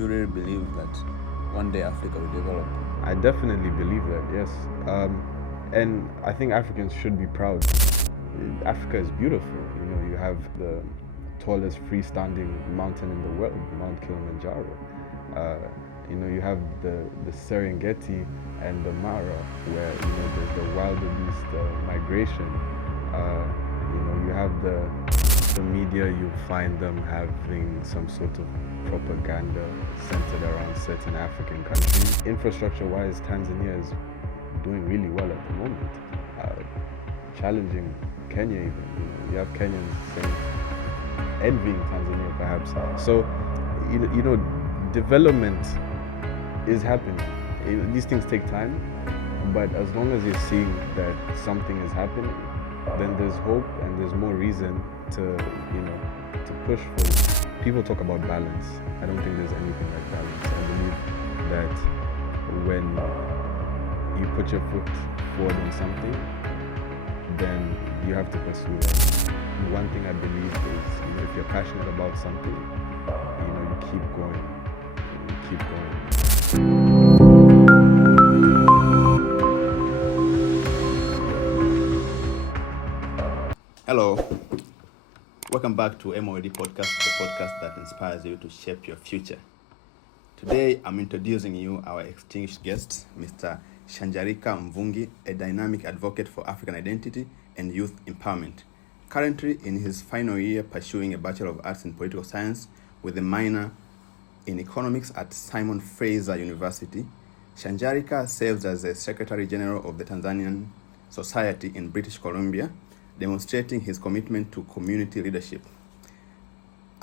you really believe that one day Africa will develop? I definitely believe that, yes. And I think Africans should be proud. Africa is beautiful. You have the tallest freestanding mountain in the world, Mount Kilimanjaro. You have the Serengeti and the Mara, where there's the wildebeest migration. You have the media. You find them having some sort of propaganda centered around certain African countries. Infrastructure-wise, Tanzania is doing really well at the moment, challenging Kenya even. You have Kenyans saying, envying Tanzania perhaps. So, development is happening. These things take time, but as long as you're seeing that something is happening, then there's hope and there's more reason to push for it. People talk about balance. I don't think there's anything like balance. I believe that when you put your foot forward on something, then you have to pursue that. One thing I believe is, if you're passionate about something, you keep going. You keep going. Hello, welcome back to MOD Podcast, the podcast that inspires you to shape your future. Today, I'm introducing you our distinguished guest, Mr. Shanjarika Mvungi, a dynamic advocate for African identity and youth empowerment. Currently in his final year pursuing a Bachelor of Arts in Political Science with a minor in Economics at Simon Fraser University, Shanjarika serves as the Secretary General of the Tanzanian Society in British Columbia, demonstrating his commitment to community leadership.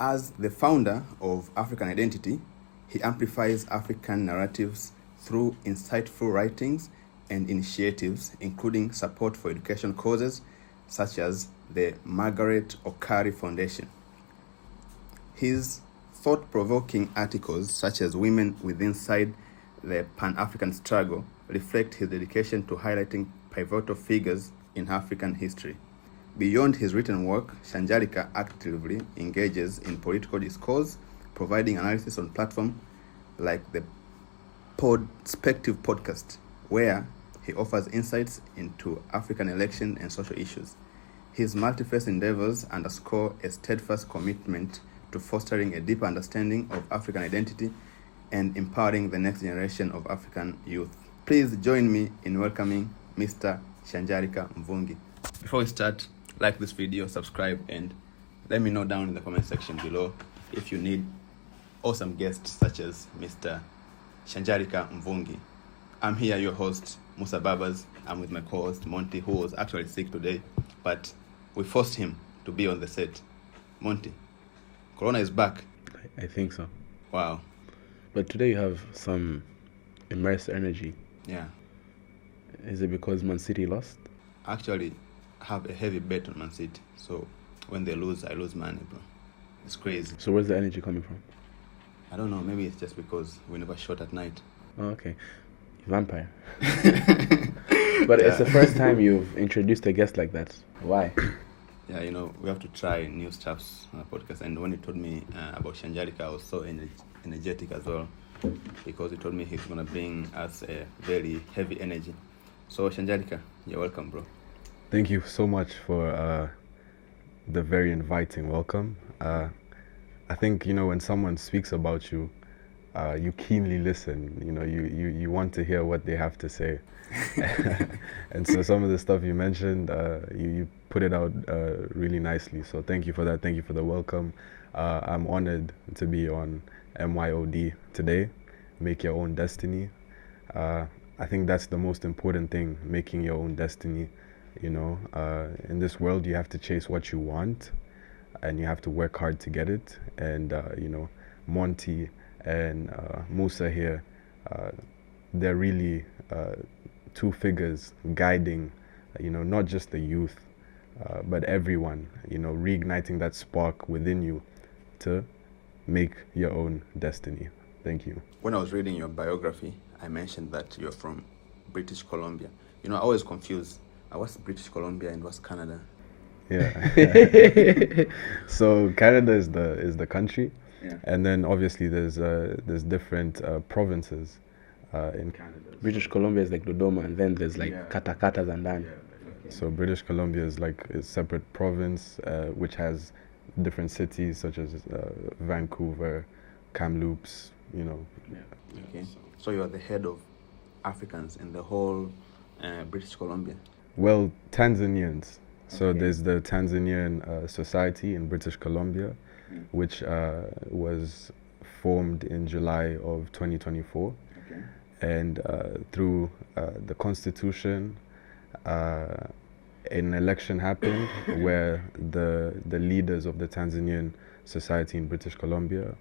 As the founder of African Identity, he amplifies African narratives through insightful writings and initiatives, including support for education causes such as the Margaret Okari Foundation. His thought-provoking articles, such as Women Withinside the Pan-African Struggle, reflect his dedication to highlighting pivotal figures in African history. Beyond his written work, Shanjarika actively engages in political discourse, providing analysis on platforms like the Perspective podcast, where he offers insights into African election and social issues. His multi-faced endeavors underscore a steadfast commitment to fostering a deeper understanding of African identity and empowering the next generation of African youth. Please join me in welcoming Mr. Shanjarika Mvungi. Before we start, like this video, subscribe, and let me know down in the comment section below if you need awesome guests such as Mr. Shanjarika Mvungi. I'm here, your host, Musa Babas. I'm with my co-host, Monty, who was actually sick today, but we forced him to be on the set. Monty, Corona is back. I think so. Wow. But today you have some immersed energy. Yeah. Is it because Man City lost? Actually, have a heavy bet on Man City. So when they lose, I lose money, bro. It's crazy. So where's the energy coming from? I don't know. Maybe it's just because we never shot at night. Oh, okay. Vampire. But it's the first time you've introduced a guest like that. Why? Yeah, we have to try new stuffs on the podcast. And when he told me about Shanjarika, I was so energetic as well, because he told me he's going to bring us a very heavy energy. So Shanjarika, you're welcome, bro. Thank you so much for the very inviting welcome. I think, when someone speaks about you, you keenly listen. You want to hear what they have to say. And so some of the stuff you mentioned, you put it out really nicely. So thank you for that. Thank you for the welcome. I'm honored to be on MYOD today, Make Your Own Destiny. I think that's the most important thing, making your own destiny. In this world, you have to chase what you want, and you have to work hard to get it. And, Monty and Musa here, they're really two figures guiding, not just the youth, but everyone, reigniting that spark within you to make your own destiny. Thank you. When I was reading your biography, I mentioned that you're from British Columbia. I always confuse what's British Columbia and what's Canada. Yeah. So Canada is the country, Yeah. And then obviously there's different provinces in Canada. British Columbia is like Dodoma, and then there's like Yeah. Kata and then. So British Columbia is like a separate province which has different cities such as Vancouver, Kamloops, you know. Okay. So you're the head of Africans in the whole British Columbia. Well, Tanzanians. So Okay. there's the Tanzanian Society in British Columbia, which was formed in July of 2024. Okay. And through the Constitution, an election happened where the leaders of the Tanzanian Society in British Columbia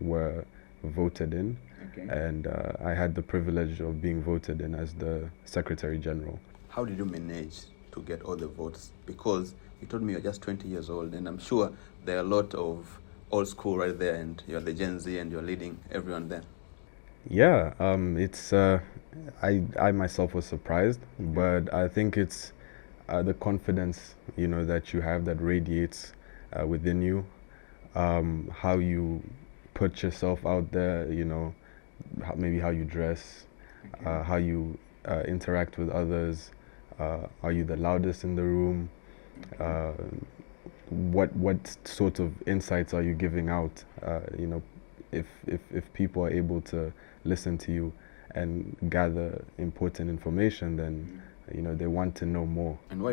were voted in. Okay. And I had the privilege of being voted in as the Secretary General. How did you manage to get all the votes? Because you told me you're just 20 years old, and I'm sure there are a lot of old school right there, and you're the Gen Z, and you're leading everyone there. Yeah, it's I myself was surprised, but I think it's the confidence, you know, that you have that radiates within you, how you put yourself out there, you know, maybe how you dress, how you interact with others. Are you the loudest in the room? What sort of insights are you giving out? You know, if people are able to listen to you and gather important information, then you know they want to know more. And why